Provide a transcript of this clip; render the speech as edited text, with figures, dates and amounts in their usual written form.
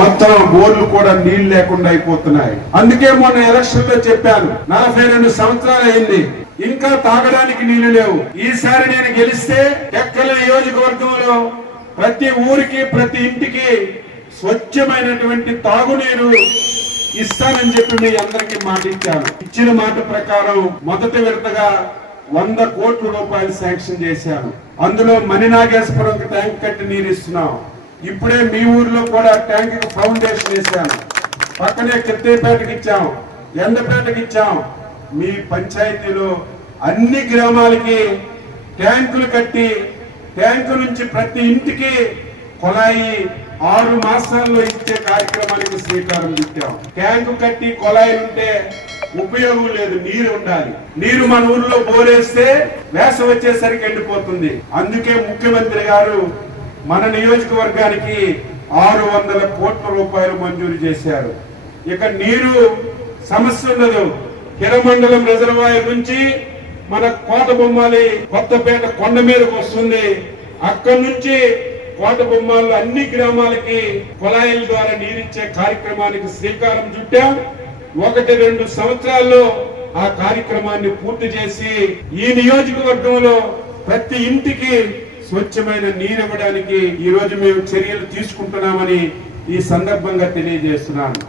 మొత్తం బోర్లు కూడా నీళ్లు లేకుండా అయిపోతున్నాయి. అందుకే మొన్న ఎలక్షన్ లో చెప్పాను, 42 సంవత్సరాలు అయింది, ఇంకా తాగడానికి నీళ్లు లేవు. ఈసారి నేను గెలిస్తే టెక్కలి నియోజకవర్గంలో ప్రతి ఊరికి ప్రతి ఇంటికి స్వచ్ఛమైనటువంటి తాగునీరు ఇస్తానని చెప్పి మీ అందరికీ మాట ఇచ్చాను. ఇచ్చిన మాట ప్రకారం మొదటి విడతగా 100 కోట్ల రూపాయలు శాంక్షన్ చేశాను. అందులో మణినాగేశ్వరం ట్యాంక్ కట్టి నీరు ఇస్తున్నాం. ఇప్పుడే మీ ఊర్లో కూడా ట్యాంక్ ఫౌండేషన్ వేశాను. పక్కనే కిత్తేపేటకి ఇచ్చాం, ఎండపేటకి ఇచ్చాం. మీ పంచాయతీలో అన్ని గ్రామాలకి ట్యాంకులు కట్టి ట్యాంకు నుంచి ప్రతి ఇంటికి కొలాయి 6 మాసాల్లో ఇచ్చే కార్యక్రమానికి శ్రీకారం చుట్టాం. ట్యాంకు కట్టి కొలాయిలుంటే ఉపయోగం లేదు, నీరు ఉండాలి. నీరు మన ఊర్లో బోరేస్తే వేసవి వచ్చేసరికి ఎండిపోతుంది. అందుకే ముఖ్యమంత్రి గారు మన నియోజకవర్గానికి 600 కోట్ల రూపాయలు మంజూరు చేశారు. ఇక నీరు సమస్య ఉండదు. హిరమండలం రిజర్వాయర్ నుంచి మన కోటబొమ్మాలి కొత్తపేట కొండ మీదకి వస్తుంది. అక్కడి నుంచి కోటబొమ్మాల్లో అన్ని గ్రామాలకి కొలాయిల ద్వారా నీరిచ్చే కార్యక్రమానికి శ్రీకారం చుట్టాం. 1-2 సంవత్సరాల్లో ఆ కార్యక్రమాన్ని పూర్తి చేసి ఈ నియోజకవర్గంలో ప్రతి ఇంటికి స్వచ్ఛమైన నీరు ఇవ్వడానికి ఈ రోజు మేము చర్యలు తీసుకుంటున్నామని ఈ సందర్భంగా తెలియజేస్తున్నాను.